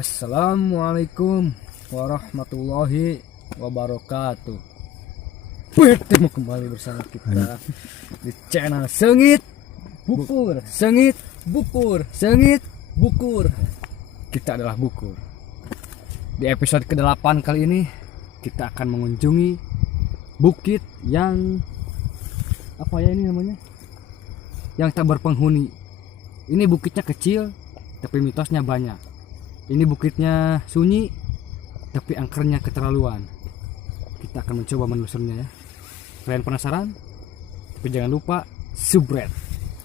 Assalamualaikum warahmatullahi wabarakatuh. Bertemu kembali bersama kita di channel Sengit Bukur. Sengit Bukur. Sengit Bukur. Kita adalah Bukur. Di episode ke-8 kali ini kita akan mengunjungi bukit yang apa ya ini namanya? Yang tak berpenghuni. Ini bukitnya kecil tapi mitosnya banyak. Ini bukitnya sunyi tapi angkernya keterlaluan. Kita akan mencoba menelusurnya ya. Kalian penasaran? Tapi jangan lupa subscribe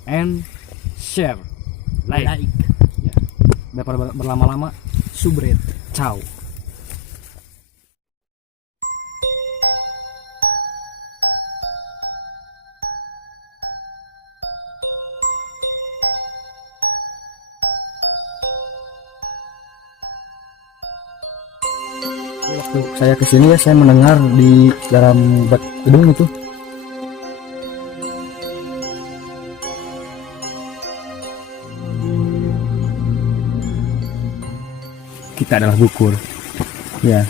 and share, like. Ya. Daripada berlama-lama, subscribe. Ciao. Waktu saya kesini ya, saya mendengar di dalam gedung itu kita adalah Bukur ya.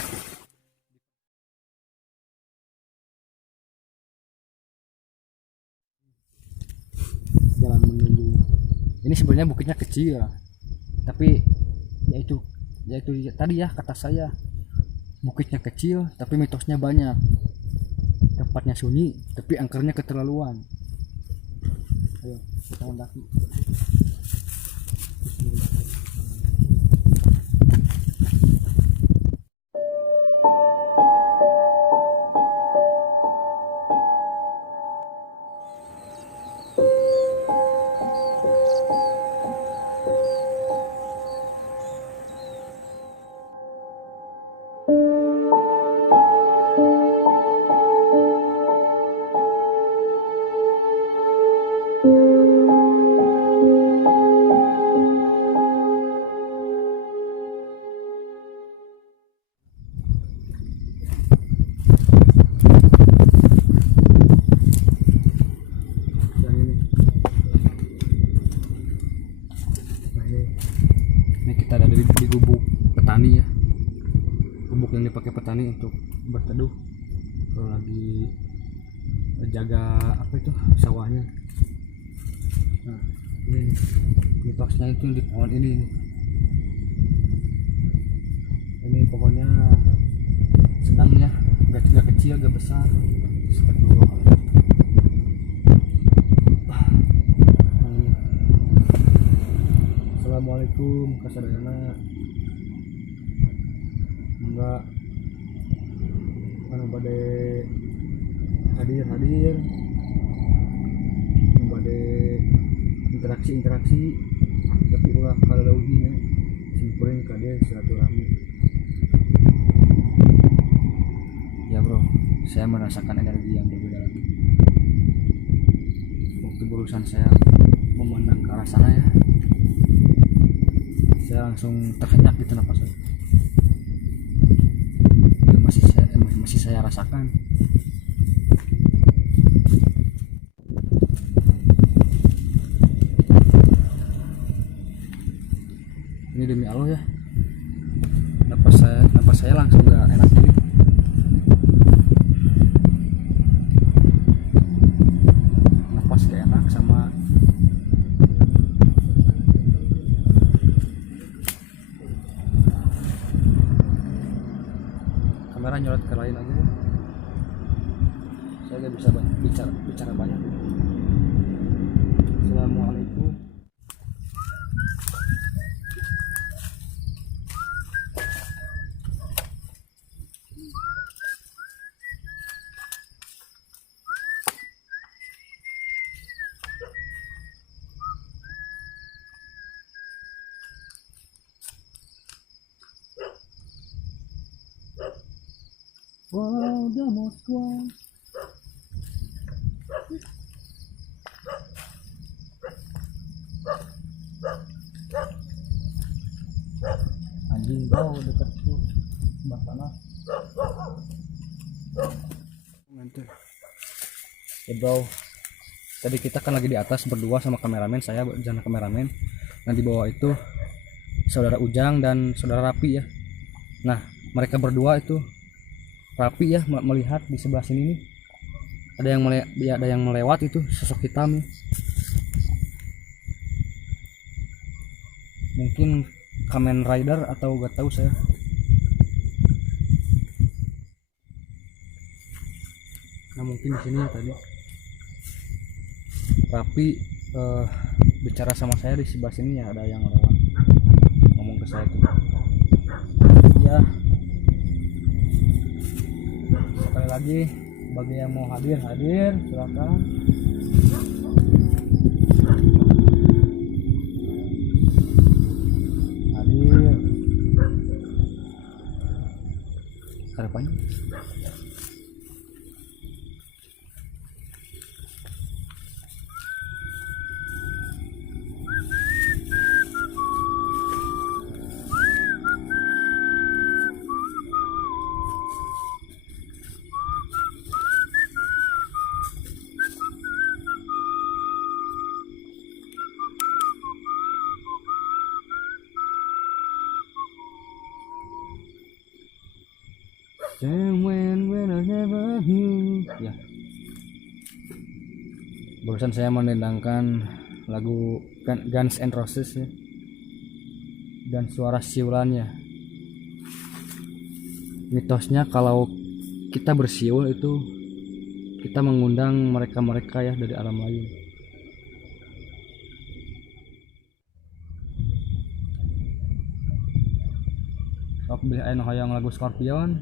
Jalan menuju ini sebenarnya bukitnya kecil tapi yaitu tadi ya kata saya, bukitnya kecil tapi mitosnya banyak. Tempatnya sunyi tapi angkernya keterlaluan. Ayo kita mendaki. Ini kita ada di gubuk petani ya, gubuk yang dipakai petani untuk berteduh kalau lagi jaga apa itu sawahnya. Nah ini mitosnya itu di pohon ini pokoknya sedang ya, gak kecil gak besar. Assalamualaikum kasadayana. Enggak anu bade hadir bade interaksi tapi ulah kalau ini simpurin kade silaturahmi ya bro. Saya merasakan energi yang berbeda lagi waktu barusan saya memandang ke arah sana ya. Saya langsung terhenyak gitu napas saya. Itu masih saya rasakan. Ini demi Allah ya, napas saya langsung nggak enak gini. Napas gak enak sama kamera nyorot ke lain aja. Saya gak bisa bicara banyak. Assalamualaikum. Wow, the most one. Anjing bau dekat tuh sebelah sana. Ya bro, tadi kita kan lagi di atas berdua sama kameramen, saya jangan kameramen. Nah di bawah itu saudara Ujang dan saudara Rapi ya. Nah mereka berdua itu, Rapi ya melihat di sebelah sini nih ada yang melewat itu, sosok hitam ya. Mungkin Kamen Rider atau gak tahu saya. Nah mungkin di sini ya tadi Rapi bicara sama saya di sebelah sini ya, ada yang lewat ngomong ke saya tuh. Ya sekali lagi bagi yang mau hadir silakan. Hadir harapannya. When I never knew. Ya. Barusan saya menendangkan lagu Guns N' Roses ya. Dan suara siulannya. Mitosnya kalau kita bersiul itu kita mengundang mereka-mereka ya dari alam lain. Sok beli aya hoyong lagu Scorpion.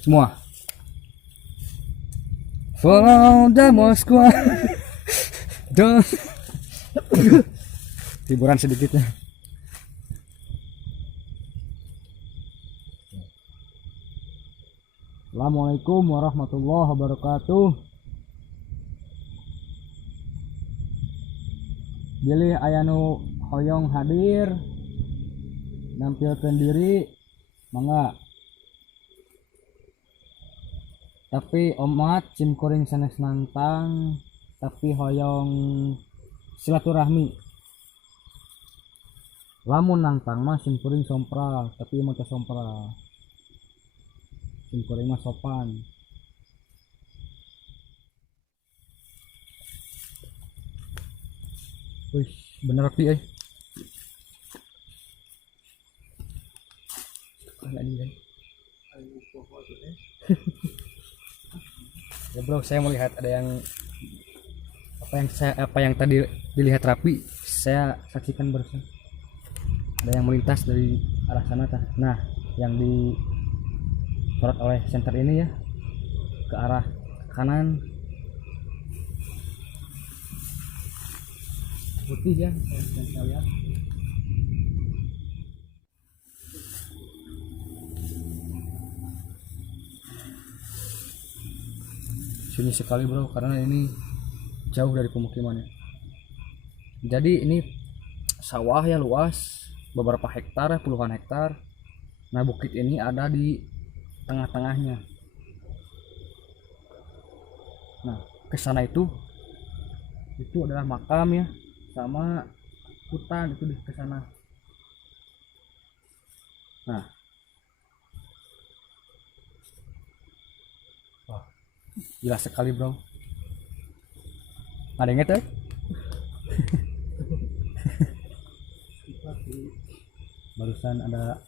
Semua follow the Moskwa. Don't hiburan sedikit ya. Assalamualaikum warahmatullahi wabarakatuh. Bilih ayanu hoyong hadir nampilkan diri mangga. Tapi omat cim kuring sanes nantang, tapi hoyong silaturahmi. Lamun nantang mah cim kuring sompral, tapi mau sompral. Cim kuring mah sopan. Wih, bener Pi Ya bro, saya melihat ada yang apa yang tadi dilihat Rapi, saya saksikan barusan. Ada yang melintas dari arah sana tah. Nah, yang disorot oleh senter ini ya ke arah kanan. Putih ya, yang saya lihat. Sunyi sekali bro, karena ini jauh dari pemukimannya. Jadi ini sawah ya, luas beberapa hektar, puluhan hektar. Nah bukit ini ada di tengah-tengahnya. Nah kesana itu adalah makam ya, sama hutan itu di kesana. Nah jelas sekali bro. Ada yang ngerti? Barusan ada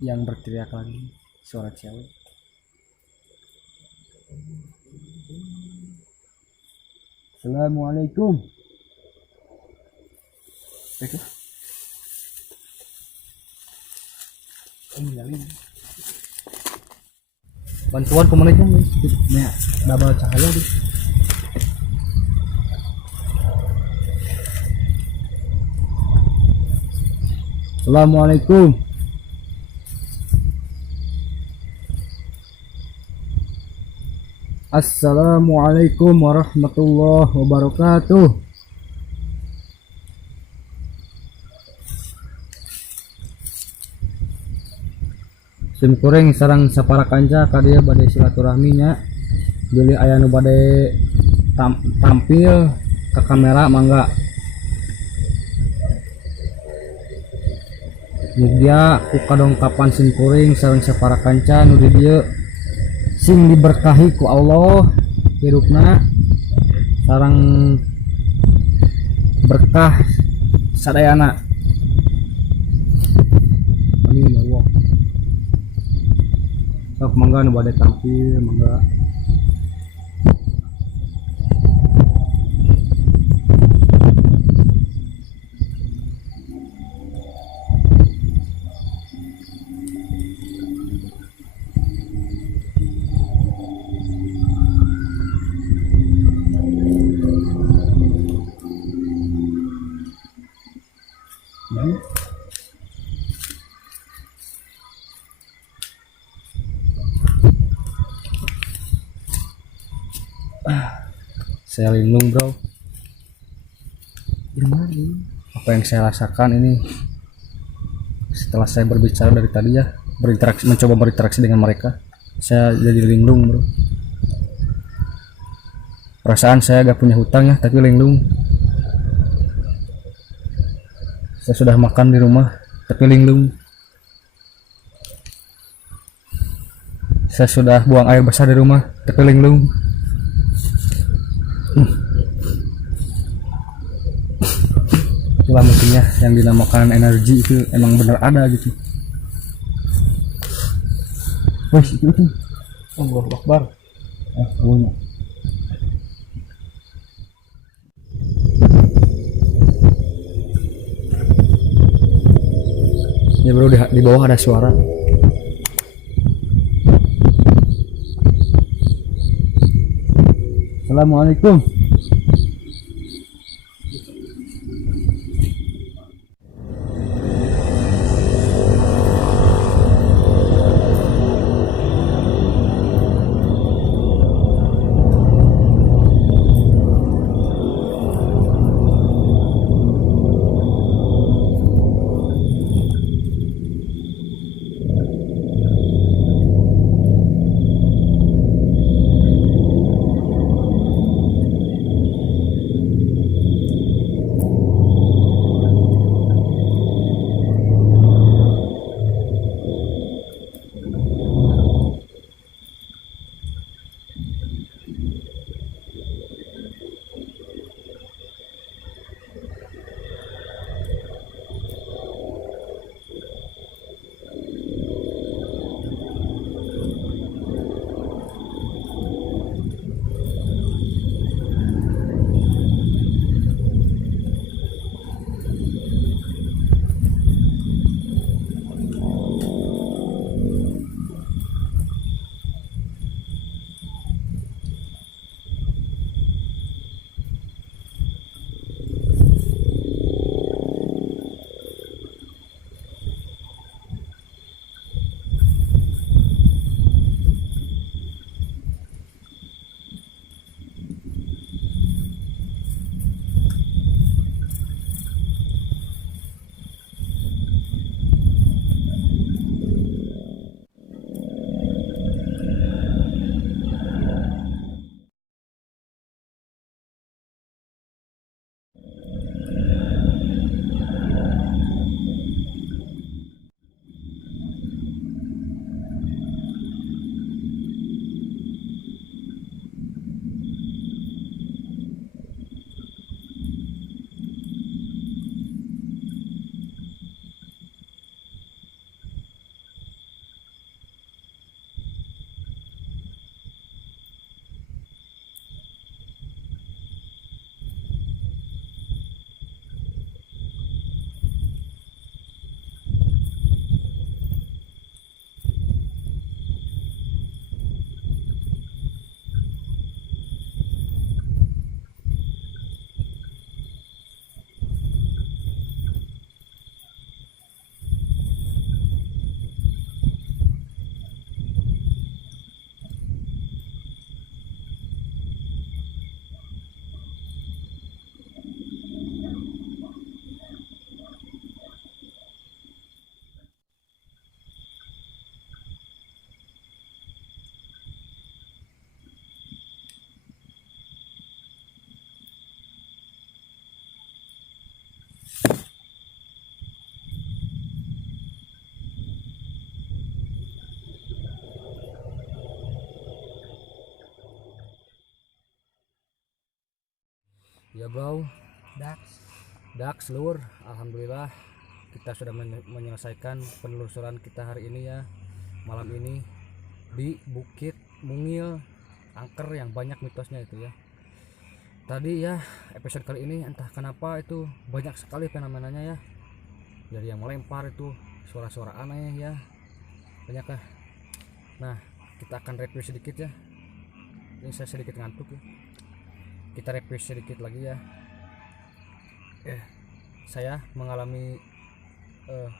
yang berteriak lagi, suara cewek. Assalamualaikum. Oke. Bantuan komunitas nih, double cahaya di. Assalamualaikum. Assalamualaikum warahmatullahi wabarakatuh. Sim kuring sarang sapara kanca kadia badai silaturahminya beli aya nu badai tampil ke kamera mangga mugia ku kadongkapan sim kuring sareng sapara kanca nu di dieu sing diberkahi ku Allah hirupna sareng berkah sadayana. Amin ya Allah. Sok mangga nu bade tampil mangga. Saya linglung bro. Gimana ini? Apa yang saya rasakan ini setelah saya berbicara dari tadi ya, mencoba berinteraksi dengan mereka, saya jadi linglung bro. Perasaan saya gak punya hutang ya, tapi linglung. Saya sudah makan di rumah, tapi linglung. Saya sudah buang air besar di rumah, tapi linglung. Itulah mungkinnya yang dinamakan energi itu emang benar ada gitu. Wih itu Allahu Akbar. Tahunya ya bro, di bawah ada suara. Assalamualaikum. Ya bro, Dax. Dax lur, alhamdulillah kita sudah menyelesaikan penelusuran kita hari ini ya, malam ini di Bukit Mungil Angker yang banyak mitosnya itu ya. Tadi ya episode kali ini entah kenapa itu banyak sekali fenomenanya ya, dari yang melempar itu suara-suara aneh ya, banyak lah. Nah kita akan review sedikit ya, ini saya sedikit ngantuk ya, kita review sedikit lagi ya. Saya mengalami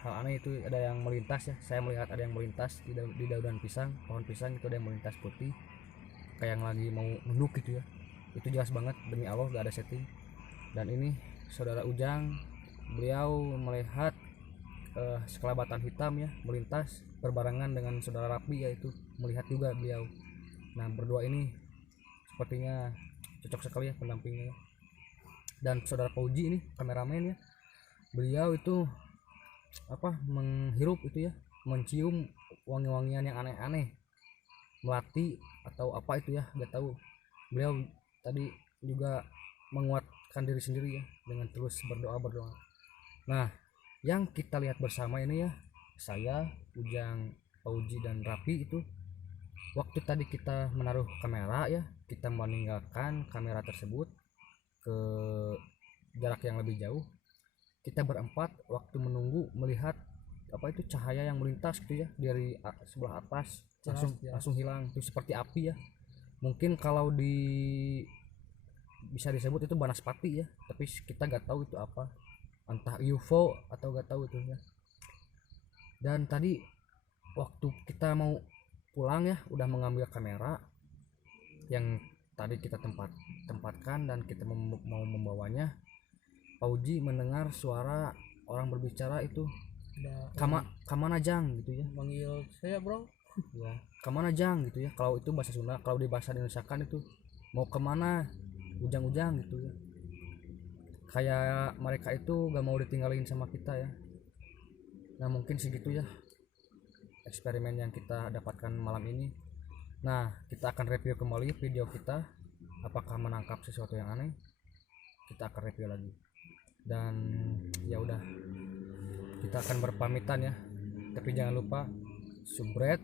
hal aneh itu, ada yang melintas ya, saya melihat ada yang melintas di daunan pisang, pohon pisang itu ada yang melintas putih kayak yang lagi mau nunduk gitu ya, itu jelas banget demi Allah gak ada setting. Dan ini saudara Ujang, beliau melihat sekelabatan hitam ya melintas berbarengan dengan saudara Rapi, yaitu melihat juga beliau. Nah berdua ini sepertinya cocok sekali ya pendampingnya. Dan saudara Pauji ini kameramen ya, beliau itu menghirup itu ya, mencium wangi-wangian yang aneh-aneh, melati atau apa itu ya, nggak tahu. Beliau tadi juga menguatkan diri sendiri ya dengan terus berdoa. Nah yang kita lihat bersama ini ya, saya, Ujang, Pauji dan Rapi itu waktu tadi kita menaruh kamera ya, kita meninggalkan kamera tersebut ke jarak yang lebih jauh, kita berempat waktu menunggu melihat apa itu cahaya yang melintas gitu ya dari sebelah atas, langsung hilang itu seperti api ya. Mungkin kalau bisa disebut itu banaspati ya, tapi kita nggak tahu itu apa, entah UFO atau nggak tahu itu ya. Dan tadi waktu kita mau pulang ya, udah mengambil kamera yang tadi kita tempatkan dan kita mau membawanya, Pauji mendengar suara orang berbicara itu, kamana jang gitu ya, Manggil saya bro. ya kamana jang gitu ya, kalau itu bahasa Sunda. Kalau di bahasa Indonesia kan itu mau kemana Ujang-ujang gitu ya, kayak mereka itu gak mau ditinggalin sama kita ya. Nah mungkin segitu ya eksperimen yang kita dapatkan malam ini. Nah kita akan review kembali video kita, apakah menangkap sesuatu yang aneh, kita akan review lagi. Dan ya udah, kita akan berpamitan ya, tapi jangan lupa subscribe,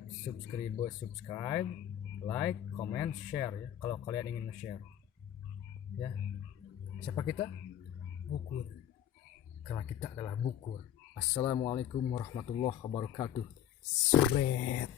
like, comment, share ya kalau kalian ingin share ya. Siapa kita? Bukur. Karena kita adalah Bukur. Assalamualaikum warahmatullahi wabarakatuh. Subret.